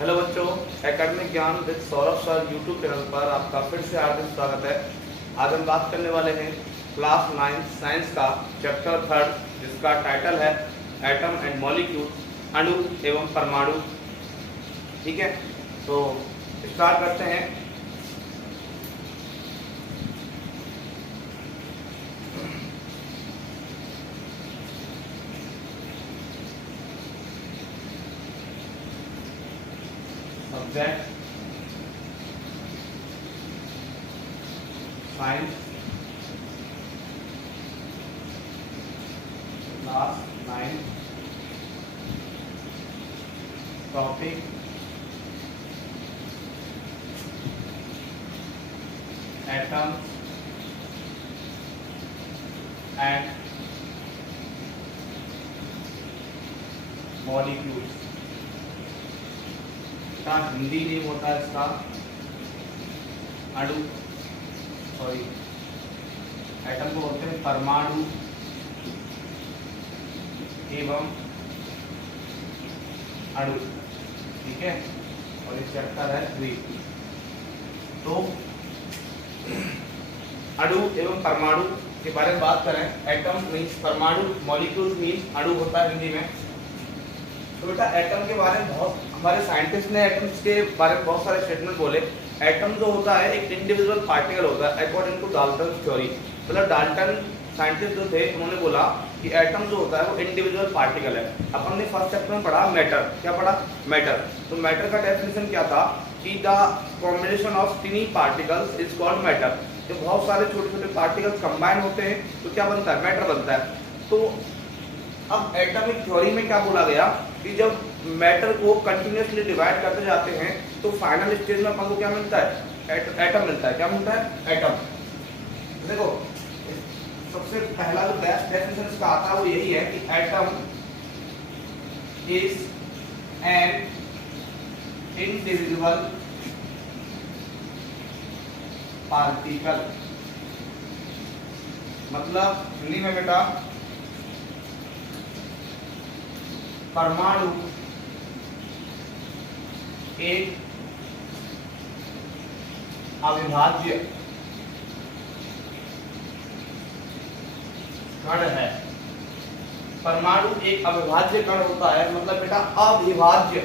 Hello बच्चों, academic ज्ञान with Saurabh sir YouTube channel पर आपका फिर से हार्दिक स्वागत है। आज हम बात करने वाले हैं क्लास 9 साइंस का चैप्टर 3 जिसका टाइटल है एटम एंड मॉलिक्यूल, अणु एवं परमाणु। ठीक है, तो स्टार्ट करते हैं। Subject science class 9, topic atom and molecules. का हिंदी नेम होता है इसका अणु, सॉरी एटम को बोलते हैं परमाणु एवं अणु। ठीक है, और इस चैप्टर है 3। तो अणु एवं परमाणु के बारे में बात करें। एटम मीन्स परमाणु, मॉलिक्यूल मीन्स अणु होता है हिंदी में। तो बेटा एटम के बारे में बहुत हमारे साइंटिस्ट ने एटम्स के बारे में बहुत सारे स्टेटमेंट बोले। एटम जो होता है एक इंडिविजुअल पार्टिकल होता है अकॉर्डिंग टू डाल्टन थ्योरी। मतलब डाल्टन साइंटिस्ट जो थे उन्होंने बोला कि एटम जो होता है वो इंडिविजुअल पार्टिकल है। अपन ने फर्स्ट चैप्टर में पढ़ा मैटर। क्या पढ़ा? मैटर। तो मैटर का डेफिनेशन क्या था कि the combination of टिनी particles is called matter. जब बहुत सारे छोटे छोटे पार्टिकल्स कंबाइन होते हैं तो क्या बनता है? मैटर बनता है। तो अब एटॉमिक थ्योरी में क्या बोला गया कि जब मैटर को कंटिन्यूअसली डिवाइड करते जाते हैं तो फाइनल स्टेज में अपन को क्या मिलता है? एटम मिलता है। क्या मिलता है? एटम। देखो सबसे पहला जो बेस्ट डेफिनेशन इसका आता है वो यही है कि atom is an individual particle. मतलब हिंदी में बेटा परमाणु एक अविभाज्य कण है। परमाणु एक अविभाज्य कण होता है। मतलब बेटा अविभाज्य,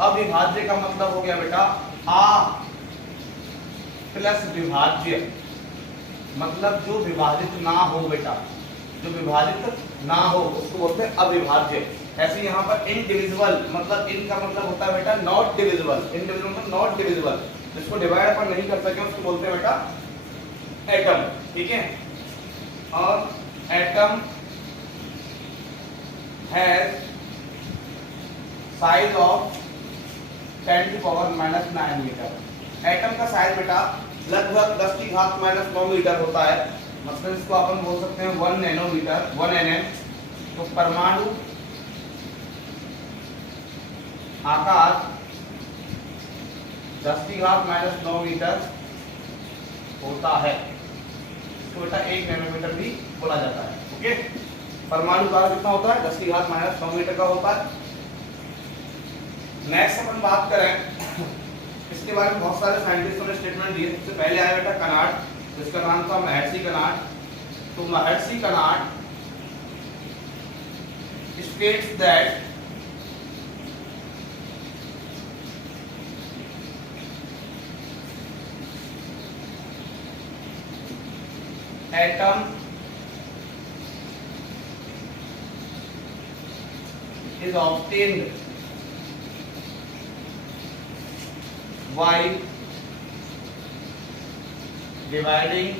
अविभाज्य का मतलब हो गया बेटा आ प्लस विभाज्य, मतलब जो विभाजित ना हो बेटा, जो विभाजित ना हो उसको बोलते हैं अविभाज्य। ऐसे यहाँ पर इनडिविजिबल, मतलब इनका मतलब होता है बेटा नॉट डिविजिबल। इनडिविजिबल मतलब नॉट डिविजिबल, जिसको डिवाइड अपन नहीं कर सके उसको बोलते हैं बेटा एटम। ठीक है, और atom has size of 10⁻⁹ metre. Atom का साइज बेटा लगभग 10⁻⁹ मीटर होता है। मतलब इसको अपन बोल सकते हैं 1 नैनोमीटर, 1 nm। तो परमाणु आकार 10⁻⁹ मीटर होता है। इसको बेटा 1 नैनोमीटर भी बोला जाता है। ओके, परमाणु आकार कितना होता है? 10⁻⁹ मीटर का होता है। नेक्स्ट अपन बात करें, इसके बारे में बहुत सारे साइंटिस्टों ने स्टेटमेंट दिए। सबसे पहले आया बेटा कनार्ड, जिसका नाम था महर्षि कनार्ड। तो महर्षि canard states that atom is obtained by dividing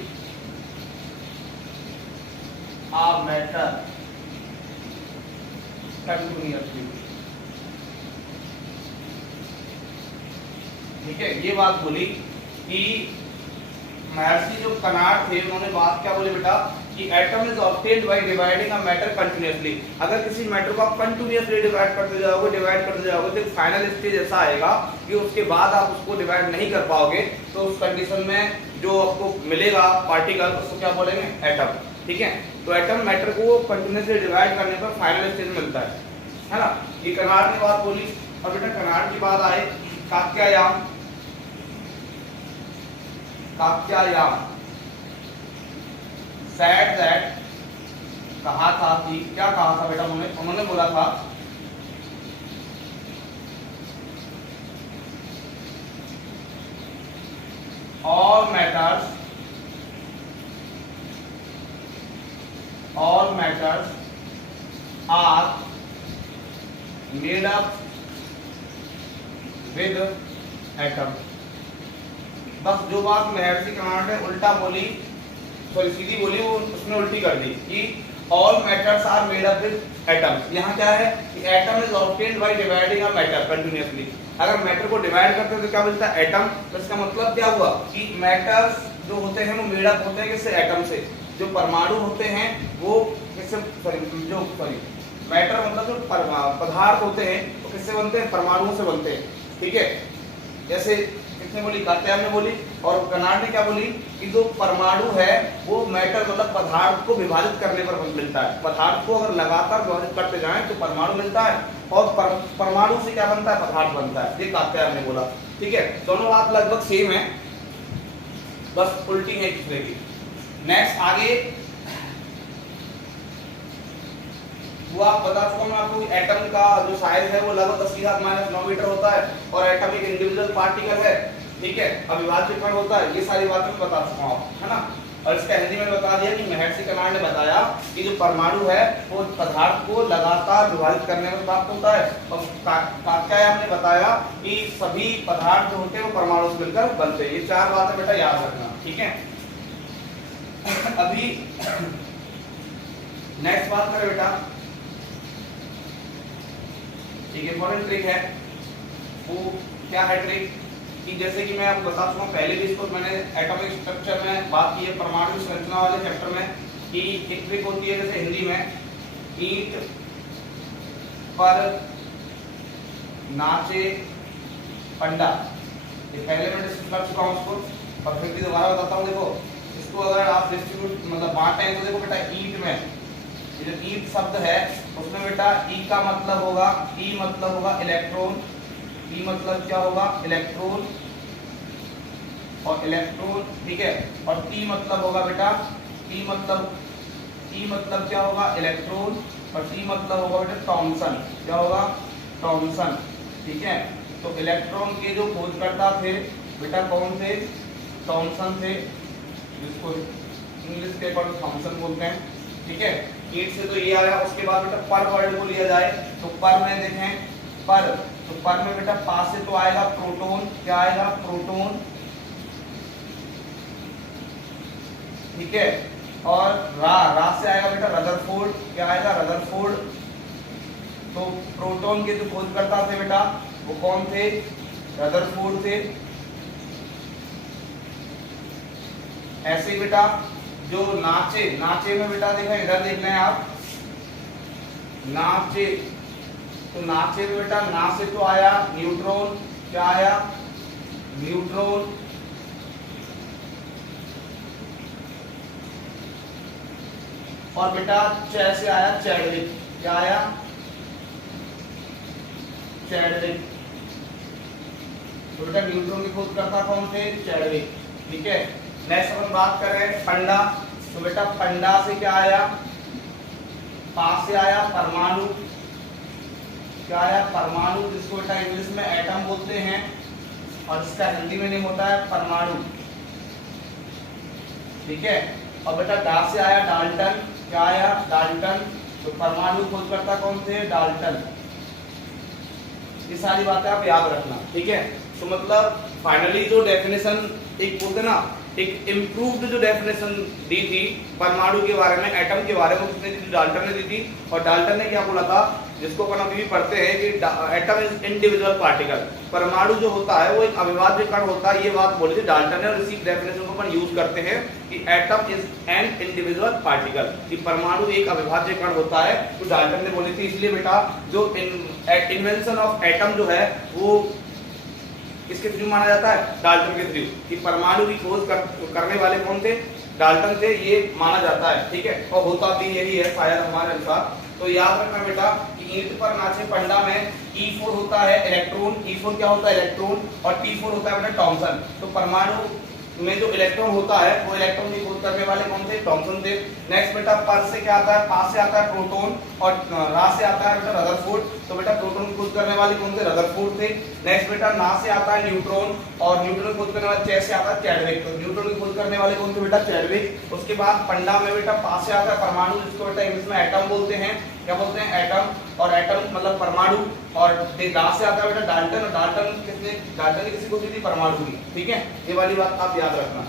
a matter continuously। ठीक है, ये बात बोली कि महर्षि जो कनार्ड थे उन्होंने बात क्या बोले बेटा कि atom is obtained by dividing a matter continuously. अगर किसी मैटर को आप कंटिन्यूअसली डिवाइड करते जाओगे तो फाइनल स्टेज ऐसा आएगा कि उसके बाद आप उसको डिवाइड नहीं कर पाओगे। तो उस कंडीशन में जो आपको मिलेगा पार्टिकल उसको क्या बोलेंगे? एटम। ठीक है, तो एटम मैटर को कंटिन्यूअसली डिवाइड करने पर फाइनल स्टेज मिलता है ना। ये कनार्ड ने बात बोली। और बेटा कनार्ड की बात आए कात्यायान, कात्यायान said that, कहा था कि, क्या कहा था बेटा उन्होंने बोला था all matters are made up with atom। बस जो बात महर्षि कर्नाड ने उल्टा बोली, सॉरी सीधी बोली, वो उसने उल्टी कर दी कि all matters are made up with atoms। यहाँ क्या है कि atom is obtained by dividing a matter continuously। अगर मैटर को डिवाइड करते हैं तो क्या मिलता है? एटम। तो इसका मतलब क्या हुआ कि मैटर्स जो होते हैं वो मेड अप होते हैं किससे? एटम से। जो परमाणु होते हैं वो किससे, मैटर मतलब जो पदार्थ होते हैं वो किससे बनते हैं? परमाणुओं से बनते हैं। ठीक है, जैसे किसने बोली? कात्यायन ने बोली। और कर्नाड ने क्या बोली कि जो परमाणु है वो मैटर मतलब पदार्थ को विभाजित करने पर मिलता है। पदार्थ को अगर लगातार विभाजित करते जाएं तो परमाणु मिलता है, और परमाणु से क्या बनता है? पदार्थ बनता है। ये कात्यायन ने बोला। ठीक है, दोनों बात लगभग सेम है, बस उल्टी है एक दूसरे की। नेक्स्ट आगे वो आप बता चुका मैं आपको, एटम का जो साइज है वो लगभग 10⁻⁹ मीटर होता है, और एटम एक इंडिविजुअल पार्टिकल है। ठीक है, अविभाज्य कण होता है। ये सारी बातें मैं बता चुका हूं, है ना। और इसका हिंदी में बता दिया कि महर्षि कर्नाड ने बताया कि जो परमाणु है वो पदार्थ को लगातार विभाजित करने में प्राप्त होता है, और कात्यायन ने बताया कि सभी पदार्थ जो होते हैं वो परमाणु से मिलकर बनते हैं। ये चार बातें बेटा याद रखना। ठीक है, अभी नेक्स्ट बात करें बेटा, एक इंपॉर्टेंट ट्रिक है। वो क्या है ट्रिक कि जैसे कि मैं आपको बता चुका हूं, पहले भी इसको मैंने एटॉमिक स्ट्रक्चर में बात की है, परमाणु संरचना वाले चैप्टर में, कि एक ट्रिक होती है जैसे हिंदी में, ईंट पर नाचे पंडा। ये पहले मैं डिस्कस कर चुका हूं उसको, और फिर भी दोबारा बताता हूं। देखो इसको अगर आप डिस्ट्रीब्यूट मतलब बांटें तो देखो बेटा, ईंट में ये जो ईंट शब्द है उसमें बेटा ई का मतलब होगा, ई मतलब होगा इलेक्ट्रॉन, ई मतलब क्या होगा? इलेक्ट्रॉन, और इलेक्ट्रॉन। ठीक है, और टी मतलब होगा बेटा, टी मतलब क्या होगा? इलेक्ट्रॉन, और टी मतलब होगा बेटा थॉमसन। क्या होगा? थॉमसन। ठीक है, तो इलेक्ट्रॉन के जो खोजकर्ता थे बेटा कौन थे? थॉमसन थे, जिसको इंग्लिश के पर थॉमसन बोलते हैं। ठीक है, ईंट से तो ये आया। उसके बाद बेटा पर वर्ड को लिया जाए तो पर में देखें, पर, तो पर में बेटा पा से तो आएगा प्रोटॉन। क्या आएगा? प्रोटॉन। ठीक है, और रा से आएगा बेटा रदरफोर्ड। क्या आएगा? रदरफोर्ड। तो प्रोटॉन के जो खोजकर्ता थे बेटा वो कौन थे? रदरफोर्ड थे। ऐसे बेटा जो नाचे में बेटा देखा, इधर देखना है आप, नाचे, तो नाचे में बेटा ना से तो आया न्यूट्रॉन। क्या आया? न्यूट्रॉन। और बेटा च से आया चैडविक। क्या आया? चैडविक। तो बेटा न्यूट्रॉन की खोज करता कौन थे? चैडविक। ठीक है, नेक्स्ट अपन बात कर रहे हैं पंडा। तो बेटा पंडा से क्या आया? पा से आया परमाणु। क्या आया? परमाणु, जिसको बेटा इंग्लिश में एटम बोलते हैं, और इसका हिंदी में नेम होता है परमाणु। ठीक है, और बेटा डा से आया डाल्टन। क्या आया? डाल्टन। तो परमाणु खोजकर्ता कौन थे? डाल्टन। ये सारी बातें आप याद रखना। ठीक है, तो मतलब फाइनली जो डेफिनेशन एक बोलते ना, एक इम्प्रूव्ड जो डेफिनेशन दी थी परमाणु के बारे में, एटम के बारे में, उसने दी थी, डाल्टन ने दी थी। और डाल्टन ने क्या बोला था, जिसको अपन अभी भी पढ़ते हैं कि एटम इज इंडिविजुअल पार्टिकल। परमाणु जो होता है वो एक अविभाज्य कण होता है, ये बात बोली थी डाल्टन ने। और इसी डेफिनेशन को अपन यूज करते हैं कि atom is an individual particle, कि परमाणु एक अविभाज्य कण होता है, तो डाल्टन ने बोली थी। इसलिए बेटा जो इन्वेंशन ऑफ एटम जो है वो किसके थ्रू माना जाता है? डाल्टन के थ्रू। कि परमाणु की खोज करने वाले कौन थे? डाल्टन थे, ये माना जाता है। ठीक है, और होता भी यही है शायद हमारे अनुसार। तो याद रखना बेटा कि ईंट पर नाचे पंडा में E4 होता है इलेक्ट्रॉन, E4 क्या होता है इलेक्ट्रॉन, और T4 होता है बेटा थॉम्सन। तो परमाणु में जो इलेक्ट्रॉन होता है वो इलेक्ट्रॉन की खोज करने वाले कौन थे, थॉम्सन थे। नेक्स्ट बेटा पर से क्या आता है, पास से आता है प्रोटॉन, और रा से आता है बेटा रदरफोर्ड। तो बेटा प्रोटॉन की खोज करने वाले कौन थे, रदरफोर्ड थे। नेक्स्ट बेटा ना से आता है न्यूट्रॉन, और न्यूट्रॉन की खोज करने वाले चेस से आता है चैडविक। तो न्यूट्रॉन की खोज करने वाले कौन थे बेटा, चैडविक। उसके बाद पंडा में बेटा पास से आता है परमाणु, जिसको बेटा इंग्लिश में एटम बोलते हैं। क्या बोलते हैं, एटम। और एटम मतलब परमाणु। और रा से आता है बेटा डाल्टन, और डाल्टन किसने, डाल्टन ने किसी को दी थी, परमाणु की। ठीक है, ये वाली बात आप याद रखना।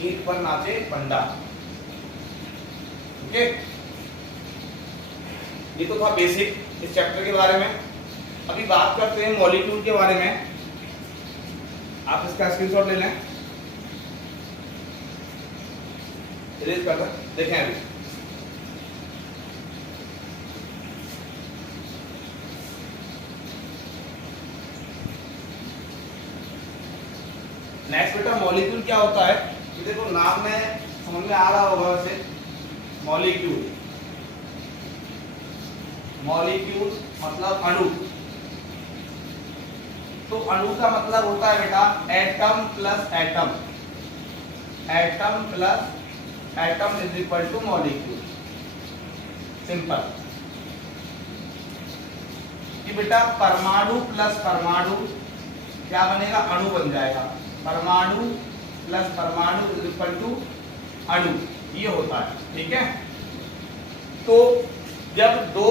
ईंट पर नाचे पंडा। ओके, ये तो था बेसिक इस चैप्टर के बारे में। अभी बात करते हैं मॉलिक्यूल के बारे में। आप इसका स्क्रीनशॉट ले लें, इरेज कर देखें। अभी नेक्स्ट बेटा मॉलिक्यूल क्या होता है, तो देखो नाम में समझ में आ रहा होगा वैसे, मॉलिक्यूल। मॉलिक्यूल मतलब अणु। तो अणु का मतलब होता है बेटा atom plus atom. Atom plus atom is equal two molecule. Simple. कि बेटा परमाणु प्लस परमाणु क्या बनेगा, अणु बन जाएगा। परमाणु प्लस परमाणु इज इक्वल टू अणु, ये होता है। ठीक है, तो जब दो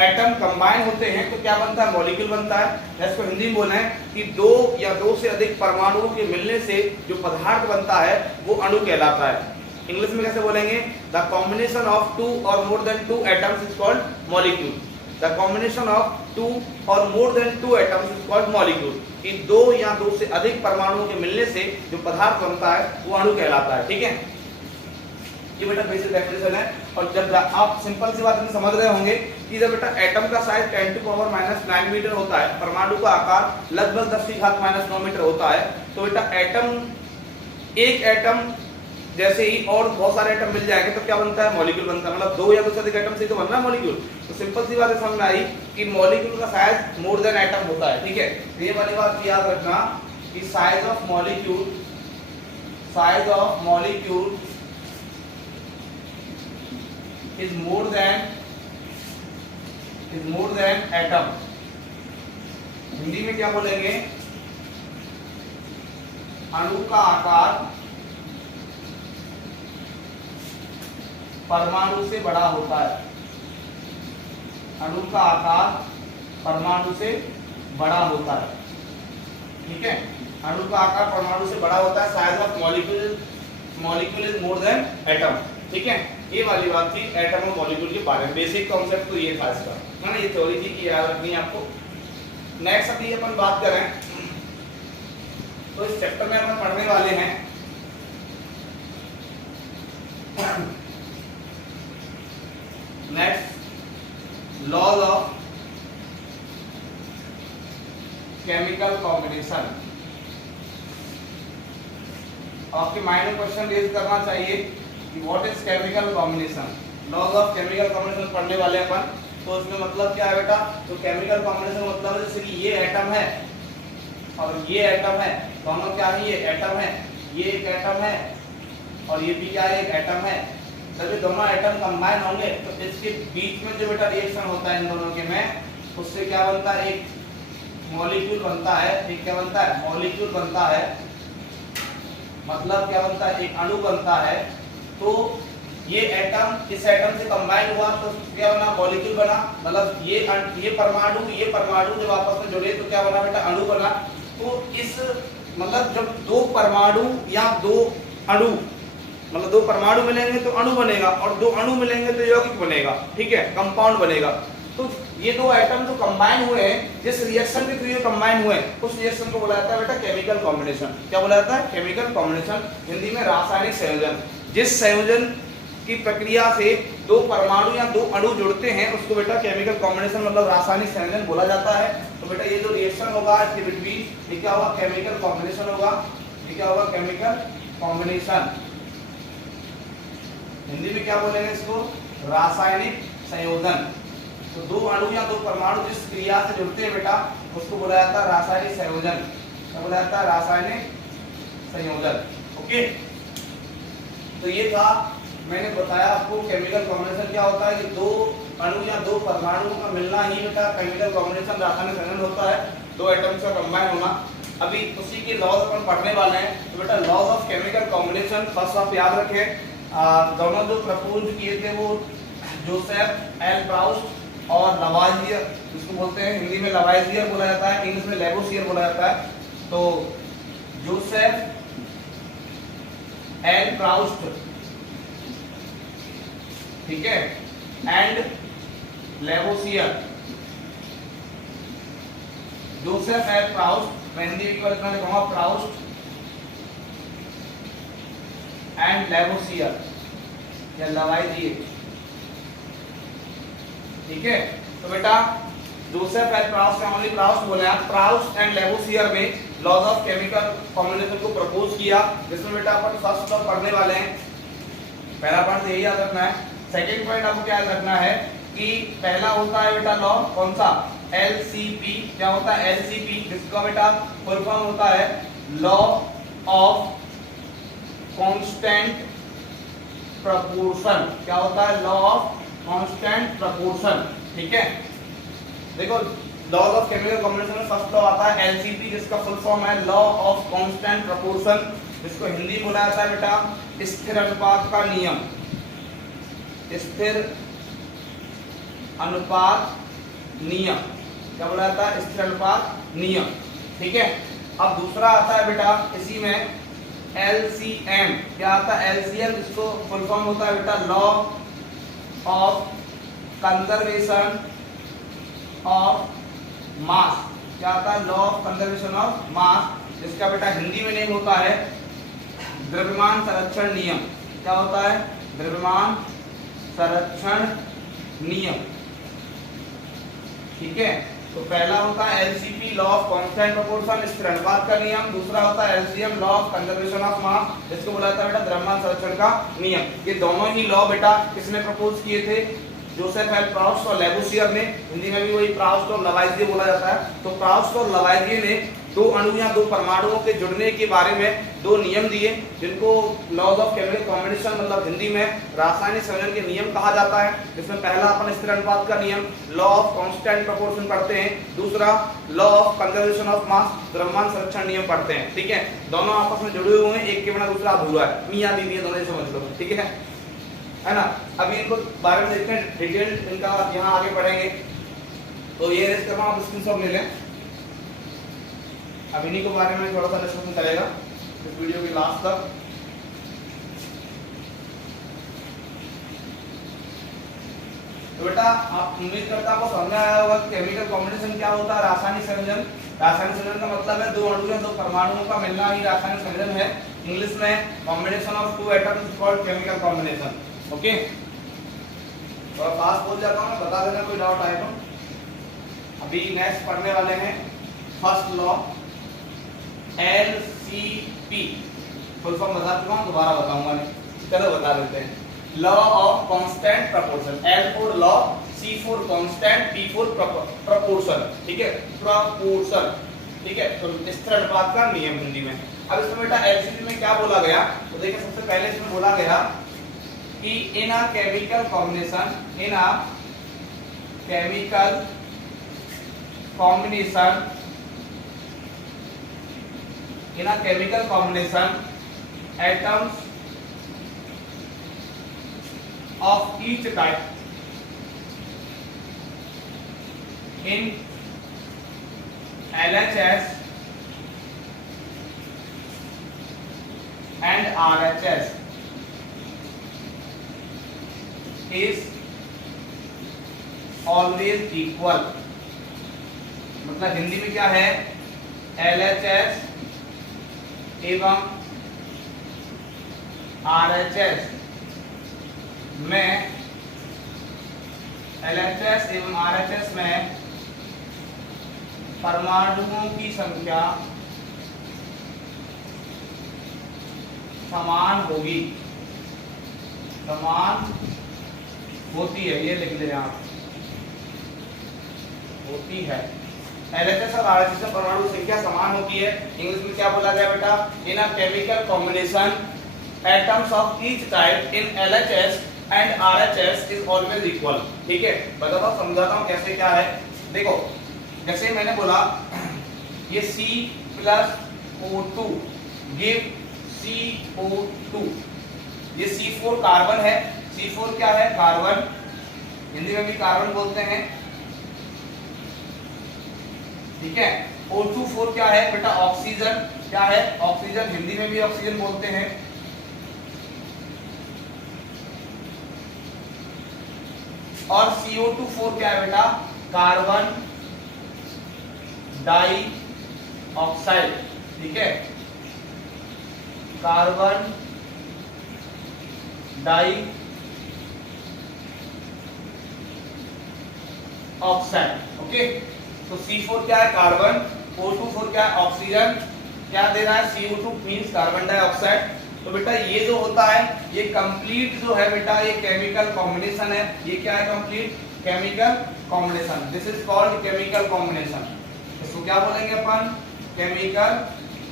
एटम कंबाइन होते हैं तो क्या बनता है, मॉलिक्यूल बनता है। इसको हिंदी में बोलना है कि दो या दो से अधिक परमाणुओं के मिलने से जो पदार्थ बनता है वो अणु कहलाता है। इंग्लिश में कैसे बोलेंगे, the combination of two or more than two atoms is called molecule. The combination of two or more than two atoms is called molecule. कि दो या दो से अधिक परमाणुओं के मिलने से जो पदार्थ बनता है वो अणु कहलाता है। ठीक है, ये बेटा बेसिक डेफिनेशन है। और जब आप सिंपल सी बात समझ रहे होंगे कि जब बेटा एटम का साइज 10⁻⁹ मीटर होता है, परमाणु का आकार लगभग 10⁻⁹ मीटर होता है, तो बेटा एटम, एक एटम जैसे ही और बहुत सारे एटम मिल जाएंगे तो क्या बनता है, मॉलिक्यूल बनता है। मतलब दो या दो से अधिक एटम से तो बनना है मॉलिक्यूल। तो सिंपल सी बात समझ में आई कि मॉलिक्यूल का साइज मोर देन एटम होता है। ठीक है, ये वाली बात याद रखना कि size of molecule, size of molecule is more than atom. Hindi में क्या बोलेंगे, अणु का आकार परमाणु से बड़ा होता है। अणु का आकार परमाणु से बड़ा होता है। ठीक है, अणु का आकार परमाणु से बड़ा होता है। Size of molecule is more than atom. ठीक है, ये वाली बात थी एटम और मॉलिक्यूल के बारे में। बेसिक कॉन्सेप्ट तो ये था इसका, है ना, ये थ्योरी थी कि याद रखनी है आपको। नेक्स्ट अभी अपन बात करें तो इस चैप्टर में अपन पढ़ने वाले हैं next laws of chemical combination. आपके माइंड में क्वेश्चन रेज करना चाहिए कि what is chemical combination. Laws of chemical combination पढ़ने वाले अपन, तो इसमें मतलब क्या है बेटा, तो केमिकल कॉम्बिनेशन मतलब जैसे कि ये एटम है और ये एटम है, दोनों क्या है, ये एटम है, ये एक एटम है और ये भी क्या है, एक एटम है। जब ये दोनों एटम कंबाइन होंगे तो इसके बीच में जो बेटा रिएक्शन होता है इन दोनों के में, उससे क्या बनता है, एक मॉलिक्यूल बनता है। एक क्या बनता है, मॉलिक्यूल बनता है। मतलब क्या बनता है, एक अणु बनता है। तो ये एटम इस एटम से कंबाइन हुआ तो क्या बना, मॉलिक्यूल बना। मतलब ये परमाणु जब आपस में जुड़े तो क्या बना बेटा, अणु बना। तो इस मतलब जब दो परमाणु या दो अणु, मतलब दो परमाणु मिलेंगे तो अणु बनेगा, और दो अणु मिलेंगे तो यौगिक बनेगा। ठीक है, कंपाउंड बनेगा। तो ये दो एटम जो कंबाइन हुए हैं, जिस रिएक्शन के थ्रू ये कंबाइन हुए, उस रिएक्शन को बोला जाता है बेटा केमिकल कॉम्बिनेशन। क्या बोला जाता है, केमिकल कॉम्बिनेशन। हिंदी में रासायनिक संयोजन। जिस संयोजन की प्रक्रिया से दो परमाणु या दो अणु जुड़ते हैं उसको बेटा केमिकल कॉम्बिनेशन मतलब रासायनिक संयोजन बोला जाता है। तो बेटा ये जो रिएक्शन होगा इसके बिटवीन, ये क्या होगा, केमिकल कॉम्बिनेशन होगा। ये क्या होगा, केमिकल कॉम्बिनेशन। हिंदी में क्या बोलेंगे इसको, रासायनिक संयोजन। तो दो अणु या दो परमाणु जिस क्रिया से जुड़ते हैं बेटा उसको बोला जाता है रासायनिक संयोजन। क्या बोला जाता है? रासायनिक संयोजन। ओके, तो ये था, मैंने बताया आपको केमिकल कॉम्बिनेशन क्या होता है कि दो अणु या दो परमाणुओं का मिलना ही बेटा केमिकल कॉम्बिनेशन रासायनिक संयोजन होता है, दो एटम्स का कंबाइन होना। अभी उसी के लॉज अपन पढ़ने वाले हैं। तो बेटा laws of chemical combination first आप याद रखें, दोनों जो प्रपोज किए थे वो जोसेफ एल प्राउस्ट और लवाइजियर, जिसको बोलते हैं हिंदी में लवाइजियर बोला जाता है, इंग्लिश में लेवोसियर बोला जाता है। तो जोसेफ एल प्राउस्ट, ठीक है, and Lavoisier. Joseph L Proust, मैं हिंदी की बात में कहूंगा प्राउस्ट एंड लेवोसियर या लवाइजियर, ठीक है। तो बेटा Joseph L Proust, only Proust बोले आप, प्राउस्ट एंड लेवोसियर में लॉज ऑफ केमिकल कॉम्बिनेशन को प्रपोज किया, जिसमें बेटा अपन फर्स्ट लॉ पढ़ने वाले हैं। पहला पॉइंट यही याद रखना है। सेकंड पॉइंट आपको क्या याद रखना है कि पहला होता है बेटा लॉ कौन सा? LCP। क्या होता है? LCP, जिसका बेटा फुल फॉर्म होता है लॉ ऑफ कांस्टेंट प्रपोर्शन। क्या होता है? लॉ ऑफ कांस्टेंट प्रपोर्शन, ठीक है। देखो लॉज ऑफ केमिकल कॉम्बिनेशन में फर्स्ट लॉ आता है LCP, जिसका फुल फॉर्म है लॉ ऑफ कांस्टेंट प्रपोर्शन, जिसको हिंदी बोला जाता है बेटा स्थिर अनुपात का नियम। स्थिर अनुपात नियम, क्या बोला जाता है? स्थिर अनुपात नियम, ठीक है। अब दूसरा आता है बेटा इसी में LCM। क्या आता है? LCM, जिसको फुल फॉर्म होता है बेटा लॉ ऑफ कंजर्वेशन ऑफ मास। क्या आता है? लॉ ऑफ कंजर्वेशन ऑफ मास, जिसका बेटा हिंदी में नेम होता है द्रव्यमान संरक्षण नियम। क्या होता है? द्रव्यमान संरक्षण नियम, ठीक है। तो पहला होता है LCP, law of constant proportion, स्थिर अनुपात का नियम। दूसरा होता है LCM, law of conservation of मास, जिसको बोला जाता है बेटा द्रव्यमान संरक्षण का नियम। ये दोनों ही लॉ बेटा किसने प्रपोज किए थे? जोसेफ एल प्राउस्ट और लेवोसियर ने। हिंदी में भी वही प्राउस्ट और लवाइजियर बोला जाता है। तो प्राउस्ट और लवाइजियर ने दो अणु या दो परमाणुओं के जुड़ने के बारे में दो नियम दिए, जिनको लॉज ऑफ केमिकल कॉम्बिनेशन मतलब हिंदी में रासायनिक संयोजन के नियम कहा जाता है। जिसमें पहला अपन स्थिर अनुपात का नियम लॉ ऑफ कांस्टेंट प्रोपोर्शन पढ़ते हैं, दूसरा law of conservation of mass द्रव्यमान संरक्षण नियम पढ़ते हैं, ठीक है। दोनों आपस में जुड़े हुए हैं, एक के बिना दूसरा अधूरा है, मियां बीवी है, दोनों समझ लो, ठीक है ना। अभी इनको बारे में देखते हैं, डिटेल इनका यहाँ आगे पढ़ेंगे। तो ये रेस्ट करना, आप स्क्रीनशॉट ले लें। अब इन्हीं के बारे में थोड़ा सा डिस्कशन करेगा इस वीडियो के लास्ट तक। तो बेटा आप उम्मीद करता आपको समझ आया होगा केमिकल कॉम्बिनेशन क्या होता है, रासायनिक संयोजन। रासायनिक संयोजन का मतलब है दो अणु या दो परमाणुओं का मिलना ही रासायनिक संयोजन है। इंग्लिश में combination of to atoms is called chemical combination. Okay, थोड़ा फास्ट बोल जाता हूँ, बता देना कोई डाउट आए तो। अभी नेक्स्ट पढ़ने वाले हैं first law LCP, full form बता चुका हूँ, दोबारा बताऊंगा नहीं, चलो बता देते हैं। Law of constant proportion, L for law, C for constant, P for proportion, ठीक है, प्रपोर्शन, ठीक है। तो स्थिर अनुपात का नियम हिंदी में। अब इसमें बेटा LCP में क्या बोला गया, तो देखिए सबसे पहले इसमें बोला गया कि in a chemical combination, in a chemical combination, in a chemical combination atoms of each type in LHS and RHS is always equal। मतलब हिंदी में क्या है, LHS एवं RHS में, LHS एवं RHS में परमाणुओं की संख्या समान होगी, समान होती है, ये लिख ले आप, होती है। LHS और RHS में परमाणु संख्या समान होती है। इंग्लिश में क्या बोला गया बेटा, in a chemical combination atoms of each type in LHS and RHS is always equal. ठीक है, बताता हूँ, समझाता हूँ कैसे क्या है। देखो जैसे मैंने बोला ये C+O2 गिव CO2, ये C4 कार्बन है। C4 क्या है, कार्बन, हिंदी में भी कार्बन बोलते हैं। ठीक है, O24 क्या है बेटा, ऑक्सीजन, क्या है, ऑक्सीजन, हिंदी में भी ऑक्सीजन बोलते हैं। और CO24 क्या है बेटा, कार्बन डाई ऑक्साइड। ठीक है, कार्बन डाई ऑक्साइड। ओके, तो C4 क्या है, कार्बन, O24 क्या है, ऑक्सीजन, क्या दे रहा है, CO2 मींस कार्बन डाइऑक्साइड। तो बेटा ये जो होता है ये कंप्लीट जो है बेटा ये केमिकल कॉम्बिनेशन है। ये क्या है, complete chemical combination, this is called chemical combination. इसको क्या बोलेंगे अपन, केमिकल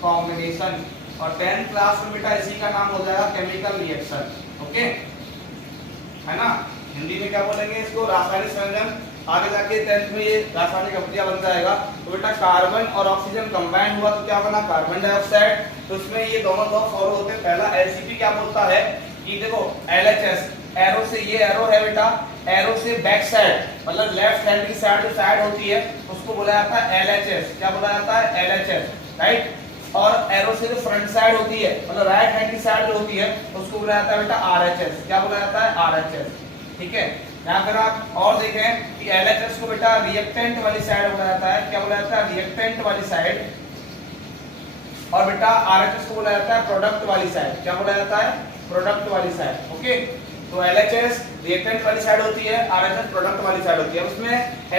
कॉम्बिनेशन। और 10th क्लास में बेटा इसी का नाम हो जाएगा केमिकल रिएक्शन। ओके, है ना, हिंदी में क्या बोलेंगे इसको, रासायनिक संयोजन। आगे जाके 10th में ये रासायनिक अभिक्रिया बन जाएगा। तो बेटा कार्बन और ऑक्सीजन कंबाइन हुआ तो क्या बना, कार्बन डाइऑक्साइड। तो इसमें ये दोनों दो फॉलो होते हैं। पहला एलसीपी क्या बोलता है कि देखो LHS, एरो से, ये एरो है बेटा, एरो से बैक साइड मतलब लेफ्ट हैंड की साइड जो साइड होती है उसको बोला जाता है LHS। क्या बोला जाता है, LHS, राइट। और एरो से जो फ्रंट साइड होती है मतलब राइट हैंड की साइड जो होती है उसको बोला जाता है बेटा RHS। क्या बोला जाता है, RHS। ठीक है, यहाँ पर आप और देखें कि LHS को बेटा रिएक्टेंट वाली साइड बोला जाता है। क्या बोला जाता है, रिएक्टेंट वाली साइड। और बेटा RHS को बोला जाता है प्रोडक्ट वाली साइड। क्या बोला जाता है, प्रोडक्ट वाली साइड। ओके, तो LHS रिएक्टेंट वाली साइड होती है, RHS प्रोडक्ट वाली साइड होती है। उसमें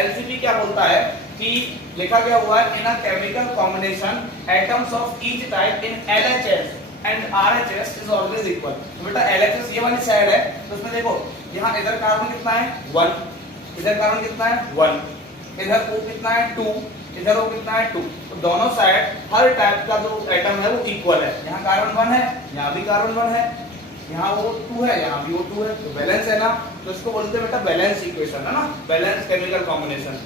LCP क्या बोलता है कि लिखा गया हुआ है in a chemical combination atoms of each type in LHS and RHS is always equal. तो बेटा LHS ये वाली साइड है, तो उसमें देखो यहाँ इधर कार्बन कितना है 1, इधर कार्बन कितना है 1, इधर O कितना है 2, इधर O कितना है 2। तो दोनों साइड हर टाइप का जो एटम है वो इक्वल है। यहाँ कार्बन 1 है, यहाँ भी कार्बन 1 है, यहाँ O2 है, यहाँ भी O2 है, तो बैलेंस है ना। तो इसको बोलते हैं बेटा बैलेंस इक्वेशन, है ना, बैलेंस केमिकल कॉम्बिनेशन।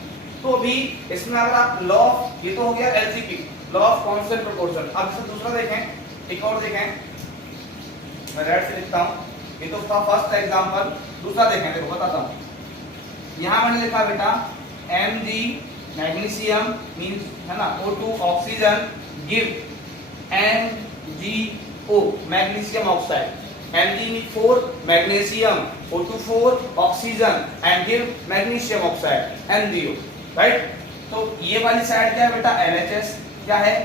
तो अभी इसमें अगर आप लॉ ऑफ, ये तो हो गया LCP, law of constant proportion. अब इसे दूसरा देखें, एक और देखें, मैं रेड से लिखता हूँ, ये तो था फर्स्ट एग्जांपल। दूसरा देखें, देखो बताता हूँ। यहाँ मैंने लिखा बेटा Mg मैग्नीशियम मींस, है ना, O2 oxygen give MgO magnesium oxide. Mg4 magnesium, O2 4 oxygen and give magnesium oxide MgO, right. तो ये वाली साइड क्या है बेटा, LHS। क्या है,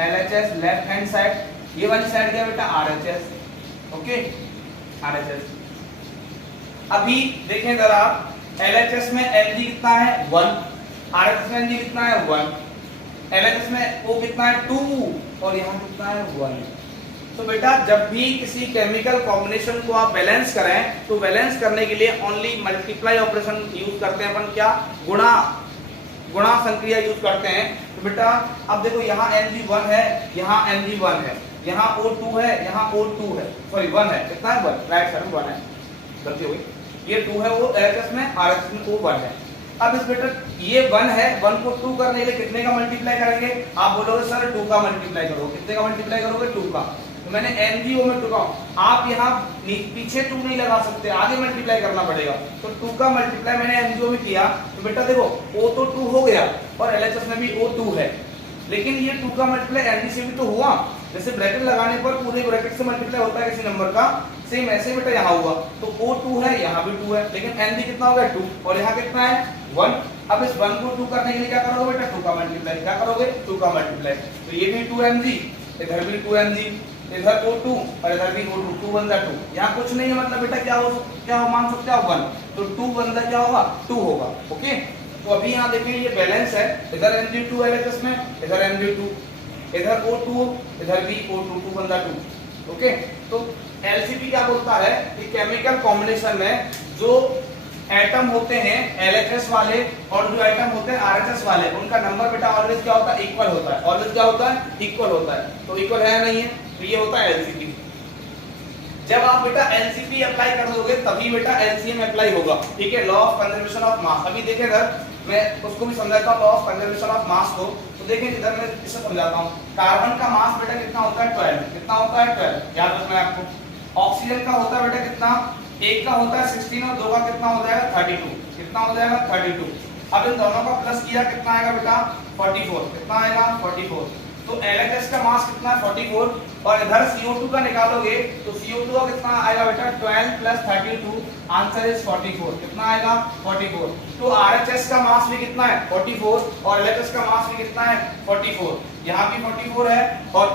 LHS लेफ्ट हैंड साइड। ये वाली साइड क्या है बेटा, RHS। Okay, RHS। अभी देखें जरा, LHS में Mg कितना है 1, RHS में Mg कितना है 1, LHS में O कितना है 2 और यहाँ कितना है 1। तो बेटा जब भी किसी केमिकल कॉम्बिनेशन को आप बैलेंस करें तो बैलेंस करने के लिए ओनली मल्टीप्लाई ऑपरेशन यूज करते हैं अपन। क्या, गुणा संक्रिया यूज करते हैं। तो बेटा अब देखो यहाँ Mg1 है, यहाँ Mg1 है, यहाँ O2 है, यहाँ O2 है, सॉरी 1 है, कितना है 1, राइट साइड में 1 है, गलती हो गई। ये 2 है वो LHS में, RHS में O 1 है। अब इस बेटा ये 1 है, 1 को 2 करने के लिए कितने का मल्टीप्लाई करेंगे, आप बोलोगे सर 2 का मल्टीप्लाई करो। कितने का मल्टीप्लाई करोगे, 2 का। तो मैंने MgO में 2 का, आप यहाँ पीछे 2 नहीं लगा सकते, आगे मल्टीप्लाई करना पड़ेगा। तो 2 का मल्टीप्लाई मैंने MgO में किया तो बेटा देखो O तो 2 हो गया और LHS में भी O2 है, लेकिन ये 2 का मल्टीप्लाई Mg से भी तो हुआ। जैसे ब्रैकेट लगाने पर पूरे ब्रैकेट से मल्टीप्लाई होता है किसी नंबर का, सेम ऐसे बेटा यहाँ हुआ। तो O2 है, यहाँ भी 2 है, लेकिन Mg कितना हो गया 2 और यहाँ कितना है 1। अब इस 1 को 2 करने के लिए क्या करोगे बेटा, 2 का मल्टीप्लाई। क्या करोगे, 2 का मल्टीप्लाई। तो ये भी 2 Mg, इधर भी 2 Mg, इधर O2 और इधर भी O2, 2 बन जाए 2। यहाँ कुछ नहीं है मतलब बेटा क्या हो मान सकते हो 1, तो 2 बन जाए क्या होगा 2 होगा। ओके, तो अभी यहाँ देखिए ये बैलेंस है, इधर Mg2 LHS में, इधर Mg2, इधर O2, इधर भी O2, 2 बन जाए 2। ओके, तो LCP क्या बोलता है कि केमिकल कॉम्बिनेशन में जो एटम होते हैं LHS वाले और जो एटम होते हैं RHS वाले, उनका नंबर बेटा ऑलवेज क्या होता है, इक्वल होता है। ऑलवेज क्या होता है, इक्वल होता है। तो इक्वल है या नहीं है, तो ये होता है LCP। जब आप बेटा LCP अप्लाई कर दोगे तभी बेटा LCM अप्लाई होगा, ठीक है, लॉ ऑफ कंजर्वेशन ऑफ मास। अभी देखें इधर मैं उसको भी समझाता हूं लॉ ऑफ कंजर्वेशन ऑफ मास को। तो देखें इधर मैं इसे समझाता हूं। कार्बन का मास बेटा कितना होता है, 12। कितना होता है, 12, याद रखना है आपको। ऑक्सीजन का होता है बेटा कितना, एक का होता है 16 और दो का कितना हो जाएगा 32। कितना हो जाएगा 32। अब इन दोनों का प्लस किया कितना आएगा बेटा 44। कितना आएगा 44। तो LHS का मास कितना है 44 और इधर CO2 का निकालोगे तो CO2 का कितना आएगा बेटा 12 प्लस 32, आंसर इज 44। कितना आएगा 44। तो RHS का मास भी कितना है 44 और LHS का मास भी कितना है 44। यहाँ भी 44 है और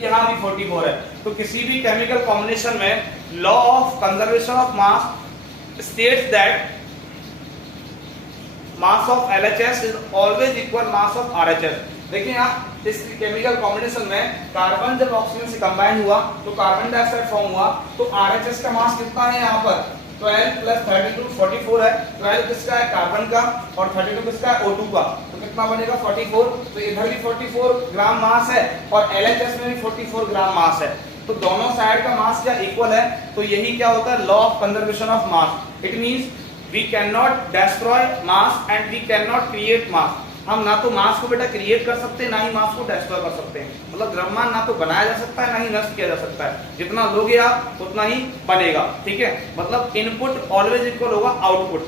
यहाँ भी 44 है। तो किसी भी केमिकल कॉम्बिनेशन में law of conservation of mass states that mass of LHS is always equal mass of RHS। देखिए आप इस केमिकल कॉम्बिनेशन में कार्बन जब ऑक्सीजन से कंबाइन हुआ तो कार्बन डाइऑक्साइड फॉर्म हुआ, तो RHS का मास कितना है यहाँ पर 12 प्लस 32 44 है। 12 किसका है कार्बन का और 32 किसका है O2 का, तो कितना बनेगा 44। तो इधर भी 44 ग्राम मास है और LHS में भी 44 ग्राम मास है। तो दोनों साइड का मास क्या इक्वल है। तो यही क्या होता है law of conservation of mass. It means we can not destroy mass and we can not create mass. हम ना तो मास को बेटा क्रिएट कर सकते हैं ना ही मास को डिस्ट्रॉय कर सकते हैं। मतलब द्रव्यमान ना तो बनाया जा सकता है ना ही नष्ट किया जा सकता है। जितना लोगे आप उतना ही बनेगा, ठीक है। मतलब इनपुट ऑलवेज इक्वल होगा आउटपुट।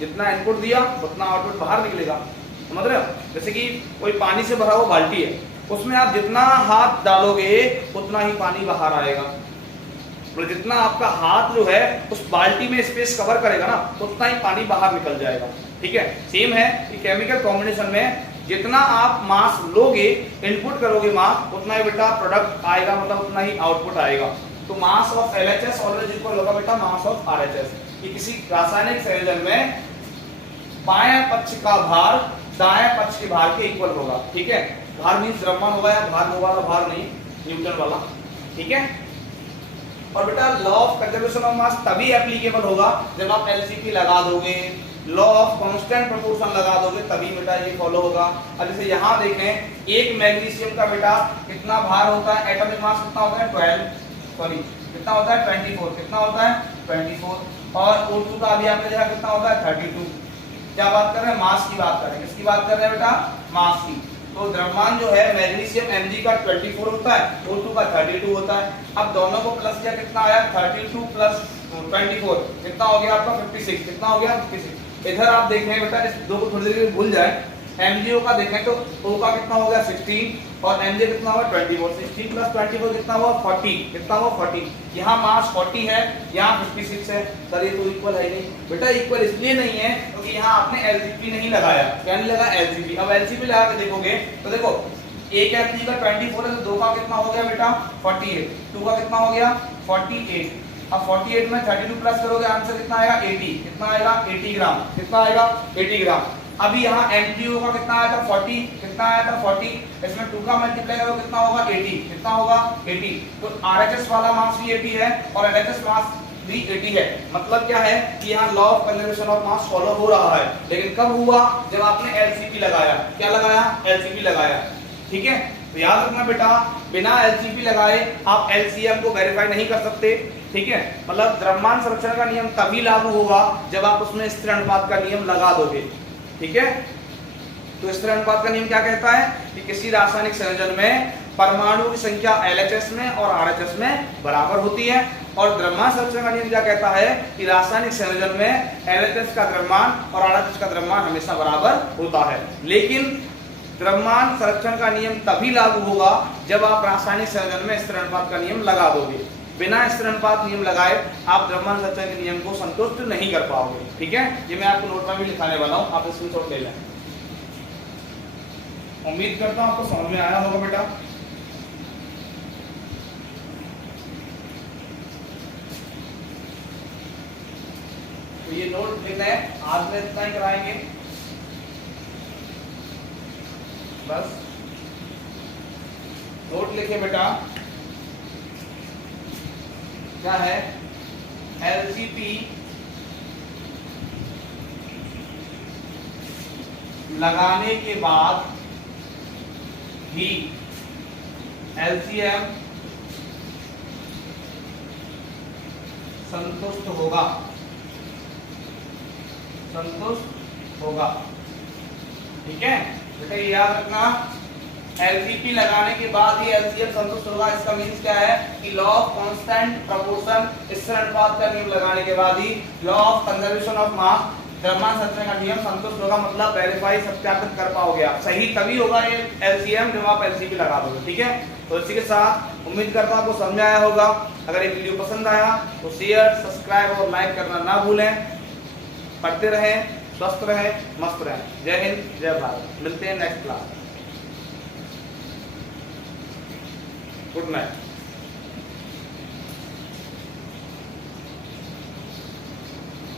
जितना इनपुट दिया उतना आउटपुट बाहर निकलेगा, समझ रहे हो। जैसे कि कोई पानी से भरा हुआ बाल्टी है, उसमें आप जितना हाथ डालोगे उतना ही पानी बाहर आएगा। मतलब जितना आपका हाथ जो है उस बाल्टी में स्पेस कवर करेगा ना उतना ही पानी बाहर निकल जाएगा, ठीक है। सेम है कि केमिकल कॉम्बिनेशन में जितना आप मास लोगे इनपुट करोगे मास उतना ही बेटा प्रोडक्ट आएगा, मतलब उतना ही आउटपुट आएगा। तो mass of LHS always equal होगा बेटा मास ऑफ RHS। कि किसी रासायनिक संयोजन में बाएं पक्ष का भार दाएं पक्ष के भार के इक्वल होगा, ठीक है। भार मींस द्रव्यमान होगा या भार वाला भार नहीं, न्यूटन वाला, ठीक है। और बेटा लॉ ऑफ कंजर्वेशन ऑफ मास तभी एप्लीकेबल होगा जब आप LCP लगा दोगे, लॉ ऑफ कांस्टेंट प्रोपोर्शन लगा दोगे, तभी बेटा ये फॉलो होगा। अब जैसे यहाँ देखें एक मैग्नीशियम का बेटा कितना भार होता है, एटॉमिक मास कितना होता है 12, कितना होता है 24, कितना होता है 24। और O2 का अभी आपने देखा कितना होता है 32। क्या बात कर रहे हैं, मास की बात कर रहे हैं। किसकी बात कर रहे हैं बेटा, मास की। तो द्रव्यमान जो है मैग्नीशियम Mg का 24 होता है, O2 का 32 होता है। अब दोनों को प्लस किया कितना आया 32 प्लस 24 कितना हो गया आपका 56। कितना हो गया 56। इधर आप देखें बेटा इस दो को थोड़ी देर भूल जाए, MgO का देखें तो O का कितना हो गया 16 और Mj कितना हुआ 24। 16 प्लस 24 कितना हुआ 40। कितना हुआ 40। यहाँ मास 40 है, यहाँ 56 है। सर ये तो इक्वल है नहीं बेटा, इक्वल इसलिए नहीं है क्योंकि यहाँ आपने LCP नहीं लगाया। क्या नहीं लगा LCP। अब LCP लगा के देखोगे तो देखो एक Mg का 24 है तो दो का कितना हो गया बेटा 48, 2 का कितना हो गया 48। अब 48 में 32 प्लस करोगे आंसर कितना आएगा 80। कितना आएगा 80 ग्राम। कितना आएगा 80 ग्राम। अभी यहाँ MgO का कितना आया था 40। कितना आया था 40। इसमें 2 का मल्टीप्लाई करो कितना होगा 80। कितना होगा 80। तो RHS वाला मास भी 80 है और LHS मास भी 80 है। मतलब क्या है कि यहाँ law of conservation of mass follow हो रहा है। लेकिन कब हुआ, जब आपने LCP लगाया। क्या लगाया, LCP लगाया, ठीक है। तो याद रखना बेटा बिना LCP लगाए आप LCM को वेरीफाई नहीं कर सकते, ठीक है। मतलब द्रव्यमान संरक्षण का नियम तभी लागू होगा जब आप उसमें स्थिर अनुपात का नियम लगा दोगे, ठीक है। तो स्थिर अनुपात का नियम क्या कहता है कि किसी रासायनिक संयोजन में परमाणु की संख्या LHS में और RHS में बराबर होती है। और द्रव्यमान संरक्षण का नियम क्या कहता है कि रासायनिक संयोजन में LHS का द्रव्यमान और RHS का द्रव्यमान हमेशा बराबर होता है। लेकिन द्रव्यमान संरक्षण का नियम तभी लागू होगा जब आप रासायनिक संयोजन में स्थिर अनुपात का नियम लगा दोगे। बिना स्थिर अनुपात नियम लगाए आप द्रव्यमान संरक्षण के नियम को संतुष्ट नहीं कर पाओगे, ठीक है। ये मैं आपको नोट में भी लिखाने वाला हूँ, आप स्क्रीनशॉट ले लें। उम्मीद करता हूँ आपको समझ में आया होगा बेटा। तो ये नोट लिखना है, आज में इतना ही कराएंगे बस। नोट लिखे बेटा, क्या है LCP लगाने के बाद ही एलसीएम संतुष्ट होगा, ठीक है बेटा, ये याद रखना। एलसीपी लगाने के बाद ही एलसीएम संतुष्ट होगा, इसका मीन्स क्या है कि लॉ ऑफ कांस्टेंट प्रोपोर्शन स्थिर अनुपात का नियम लगाने के बाद ही law of conservation of mass द्रव्यमान संचरण का नियम संतुष्ट होगा, मतलब वेरीफाई सत्यापित कर पाओगे आप। सही तभी होगा ये एलसीएम जब आप एलसीपी लगा दोगे, ठीक है। तो इसी के साथ उम्मीद करता हूं आपको समझ आया होगा। अगर ये वीडियो पसंद आया तो शेयर, सब्सक्राइब और लाइक करना ना भूलें। पढ़ते रहें, स्वस्थ रहें, मस्त रहें। जय हिंद, जय भारत। मिलते हैं नेक्स्ट क्लास। Good night.